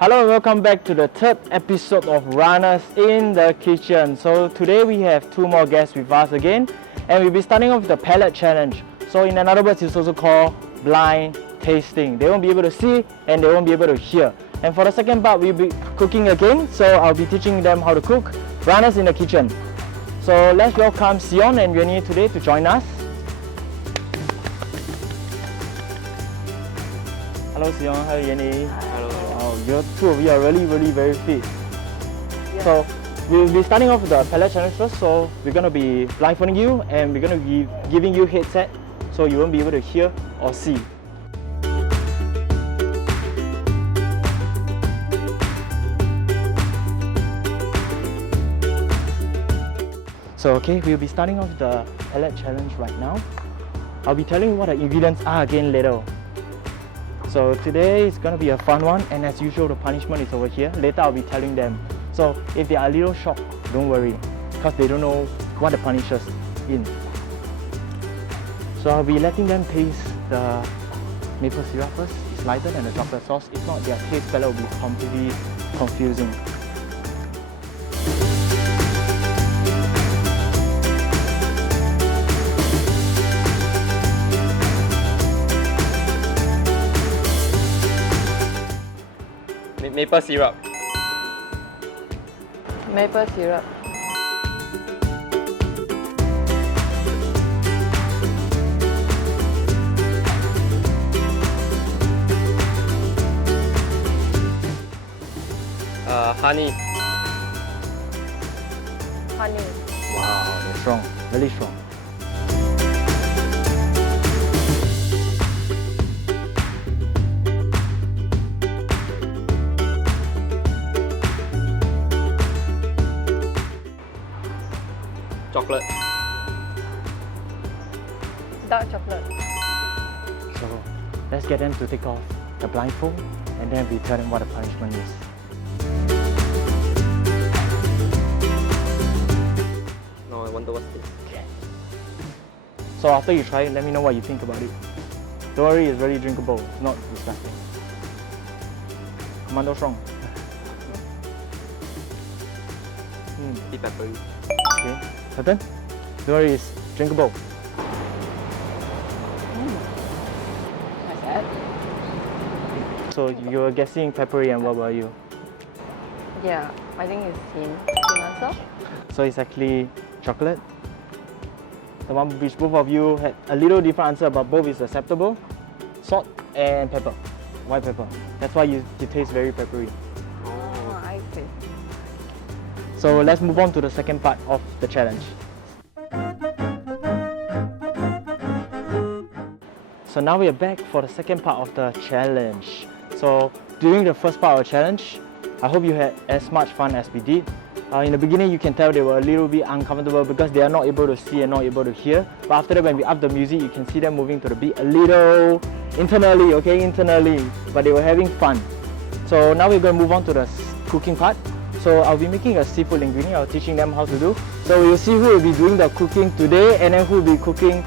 Hello and welcome back to the third episode of Runners in the Kitchen. So today we have two more guests with us again, and we'll be starting off with the palate challenge. So in other words, it's also called blind tasting. They won't be able to see and they won't be able to hear. And for the second part, we'll be cooking again. So I'll be teaching them how to cook Runners in the Kitchen. So let's welcome Sion and Yuani today to join us. Hello Sion, hello Yuani. Hello. Oh, you two of you are really very fit. Yeah. So we'll be starting off with the palate challenge first. So we're going to be blindfolding you and we're going to be giving you headset so you won't be able to hear or see. So okay, we'll be starting off the palate challenge right now. I'll be telling you what the ingredients are again later. So today is going to be a fun one, and as usual the punishment is over here. Later I'll be telling them. So if they are a little shocked, don't worry, because they don't know what the punishes in. So I'll be letting them taste the maple syrup first. It's lighter than the chocolate sauce. If not, their taste palette will be completely confusing. Maple syrup. Maple syrup. Honey. Honey. Wow, they're strong, really strong. Chocolate. Dark chocolate. So let's get them to take off the blindfold and then we tell them what the punishment is. No, I wonder what's this. Okay. So after you try it, let me know what you think about it. Don't worry, it's very drinkable, it's not disgusting. Commando strong. Bit peppery. Okay, certain? Don't worry, it's drinkable. What's that? So you were guessing peppery, and what about you? Yeah, I think it's him. Same answer? So it's actually chocolate. The one which both of you had a little different answer, but both is acceptable. Salt and pepper, white pepper. That's why you taste very peppery. Oh, I see. So let's move on to the second part of the challenge. So now we are back for the second part of the challenge. So during the first part of the challenge, I hope you had as much fun as we did. In the beginning you can tell they were a little bit uncomfortable because they are not able to see and not able to hear. But after that, when we up the music, you can see them moving to the beat a little internally, okay, internally. But they were having fun. So now we're going to move on to the cooking part. So I'll be making a seafood linguine. I'll teaching them how to do. So we'll see who will be doing the cooking today and then who will be cooking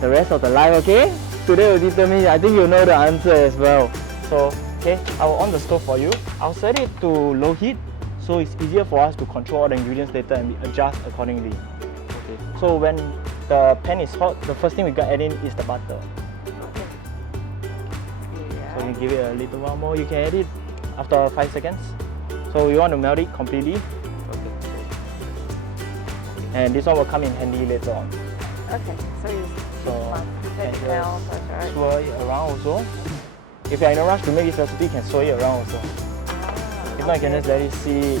the rest of the life, okay? Today will determine, I think you'll know the answer as well. So, okay, I will on the stove for you. I'll set it to low heat so it's easier for us to control all the ingredients later and we adjust accordingly. Okay. So when the pan is hot, the first thing we got add in is the butter. Okay. So you give it a little while more. You can add it after 5 seconds. So we want to melt it completely. Okay. And this one will come in handy later on. Okay, so you And smell first, right? swirl it around also. If you are in a rush to make this recipe, you can swirl it around also. If not, you can just let it sit.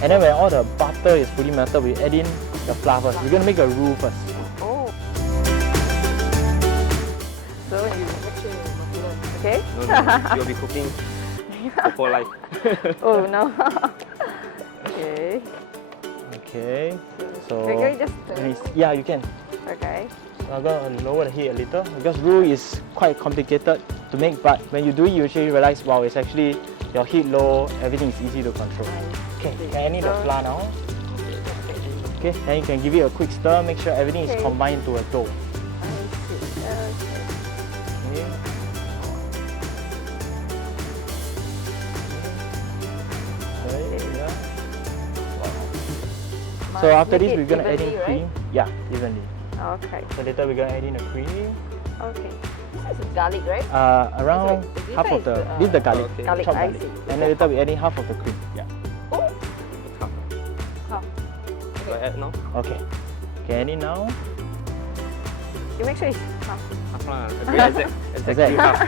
And then when all the butter is fully melted, we add in the flour first. We're going to make a roux first. Oh. So you actually okay? No, you'll be cooking for life. Oh no. Okay. Okay. So Can you just yeah, you can. okay. I'm going to lower the heat a little because roux is quite complicated to make, but when you do it, you usually realize, wow, it's actually your heat low, everything is easy to control. Okay, can I need the flour now? Okay, then you can give it a quick stir, make sure everything is combined to a dough. Okay. So after make this, it we're gonna add in evenly, cream. right? Yeah, evenly. Okay. So later we're gonna add in the cream. Okay. This is garlic, right? Around This half one of is the. the, This is the garlic. okay. Garlic, Chopped I garlic. see. And then later we add in half of the cream. Yeah. Oh, Half. half. Do I add now? Okay. Okay, add in now. You make sure it's half. Half lah. Exactly Exact. half.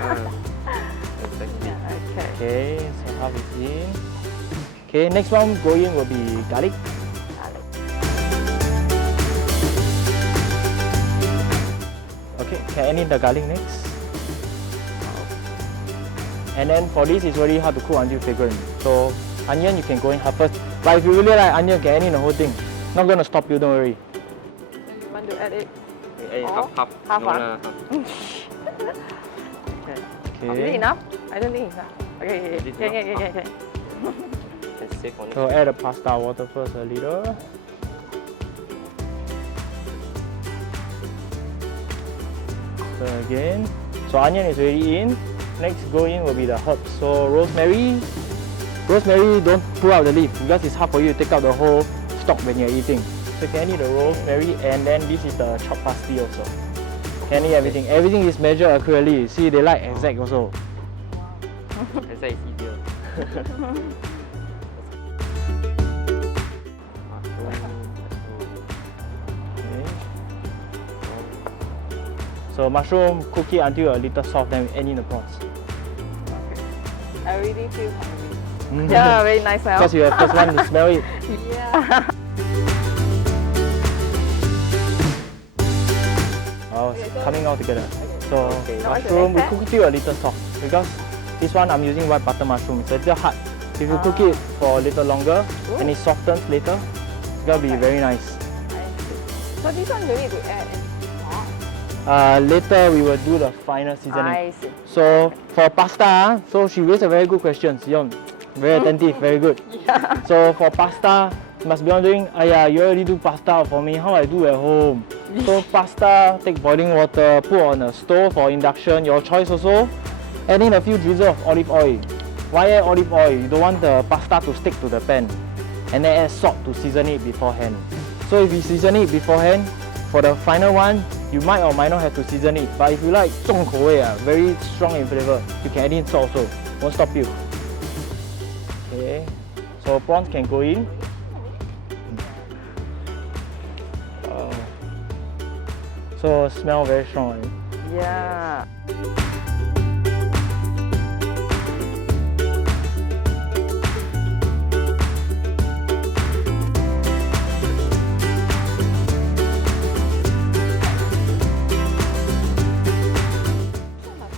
Exactly. Yeah, okay. Okay, so half is in. Okay, next one going will be garlic. Garlic. Okay, can add in the garlic next. And then for this, it's very hard to cook until fragrant. So onion you can go in half first. But if you really like onion, you can add in the whole thing. Not gonna stop you, don't worry. You want to add it? Hey, Oh, half. half, No ah? lah, half. Okay. Okay. Is it enough? I don't think it's enough. Okay, Is it okay. Let's save on it. So add the pasta water first a little. So again, so onion is already in. Next go in will be the herbs. So rosemary. Rosemary don't pull out the leaf because it's hard for you to take out the whole stalk when you're eating. So you can add the rosemary and then this is the chopped parsley also. Can eat everything. Everything is measured accurately. See, they like exact also. Exact is easier. Okay. So mushroom, cook it until a little soft, then we add in the prawns. I already feel hungry. Yeah, very nice smell. Because you're the first one to smell it. Yeah. Oh, it's coming all together. So Okay. Now what's the mushroom, we next cook it till a little soft because this one I'm using white butter mushroom. It's a little hard. If you cook it for a little longer and it softens later, it's gonna be very nice. I see. So this one you need to add any salt? Later we will do the final seasoning. I see. So for pasta, so she raised a very good question, Sion. Very attentive, very good. Yeah. So for pasta, you must be wondering, you already do pasta for me, how I do at home? So pasta, take boiling water, put on a stove or induction, your choice also. Add in a few drizzle of olive oil. Why add olive oil? You don't want the pasta to stick to the pan. And then add salt to season it beforehand. So if you season it beforehand, for the final one, you might or might not have to season it. But if you like 重口味, very strong in flavor, you can add in salt also. Won't stop you. Okay, so prawns can go in. So smell very strong. Yeah.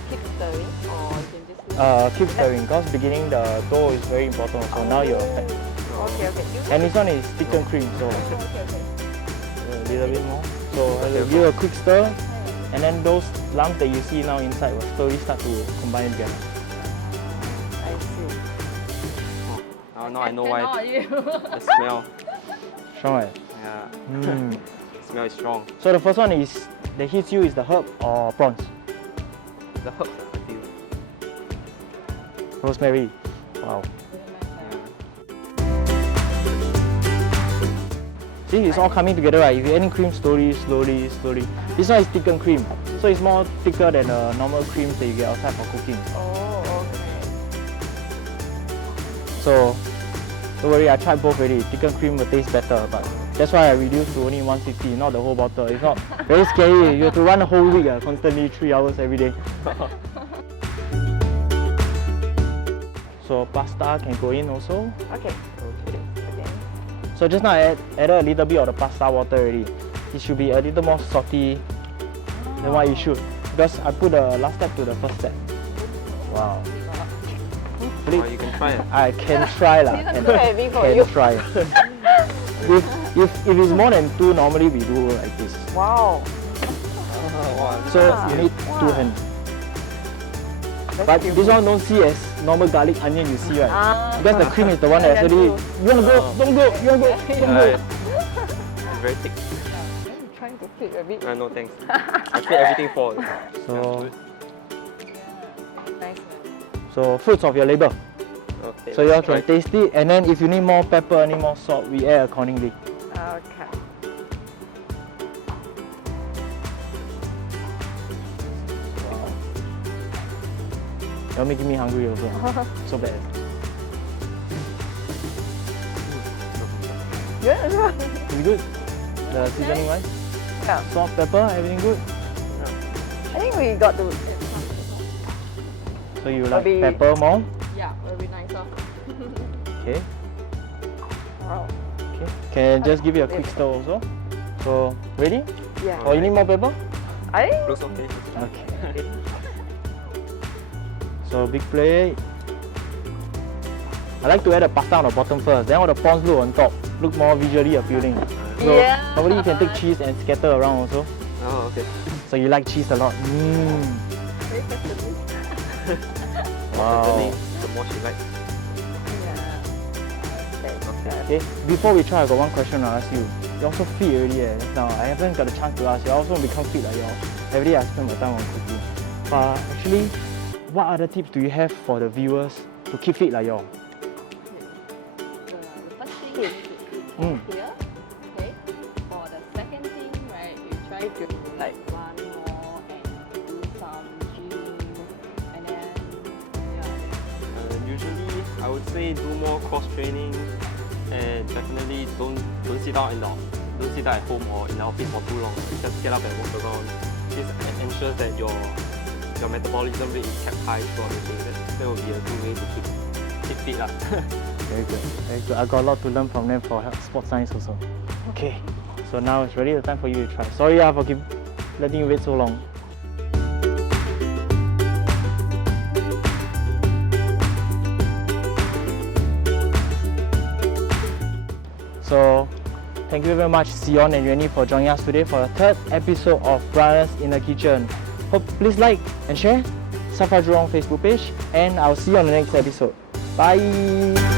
Keep stirring or you can just Keep stirring because beginning the dough is very important. So now you're Okay, okay. and this one is thickened cream, so Okay. a little bit more. So I'll give a quick stir, and then those lumps that you see now inside will slowly start to combine together. I see. Oh, now I know why you. the smell. Strong, right? Yeah, smell is strong. So the first one is that hits you is the herb or prawns? The herbs, I feel. Rosemary. Wow. See, it's all coming together, right? If you add in cream slowly. This one is thickened cream, so it's more thicker than the normal creams that you get outside for cooking. Oh, okay. So don't worry, I tried both already. Thickened cream will taste better, but that's why I reduced to only 150, not the whole bottle. It's not very scary. You have to run a whole week, constantly 3 hours every day. So pasta can go in also. Okay. Okay. So just now I added a little bit of the pasta water already. It should be a little more salty than what it should, because I put the last step to the first step. Wow. Oh, you can try it. I can try lah. This is Can, too heavy for can you. try. if it's more than 2, normally we do like this. Wow. Wow. So you need 2 hands. But this one don't see as normal garlic onion you see, right? Because the cream is the one that Yeah, actually, true. you wanna go, don't go, you wanna go, don't go. It's very thick. I'm trying to flip a bit. No thanks. I paid everything for. So, Nice. so fruits of your labor. Okay. So you all can right. taste it, and then if you need more pepper, need more salt, we add accordingly. Okay. You're making me hungry also. So bad. Good. Is it good? The seasoning wise? Yeah. Salt, pepper, everything good? I think we got to. So you like Maybe- pepper more? Yeah, will be nicer. Okay. Wow. Okay. Can I just give you a quick stir also? So ready? Yeah. Or you need more pepper? I think Looks okay. Okay. So big plate. I like to add the pasta on the bottom first, then all the prawns look on top. Look more visually appealing. So Yeah. normally you can take cheese and scatter around also. Oh, okay. So you like cheese a lot. very festive. Wow. The more she likes. Yeah. Okay, before we try, I got one question I'll ask you. You also fit already just now. I haven't got a chance to ask you. I also want to become fit like you. Every day I spend my time on cooking. But actually, what other tips do you have for the viewers to keep fit like you? The first thing is to Mm. eat here. Okay. For the second thing, right, you try to like run more and do some gym, and then Usually, I would say do more cross training, and definitely don't sit down at home or in the office for too long. Just get up and walk around. This ensures that your metabolism rate is kept high throughout the day. That will be a good way to keep fit lah. Very good, very good. I got a lot to learn from them for sports science also. Okay, so now it's really the time for you to try. Sorry for letting you wait so long. So, thank you very much Sion and Yuani for joining us today for the third episode of Brothers in the Kitchen. Hope please like and share SAFRA Jurong Facebook page, and I'll see you on the next episode. Bye!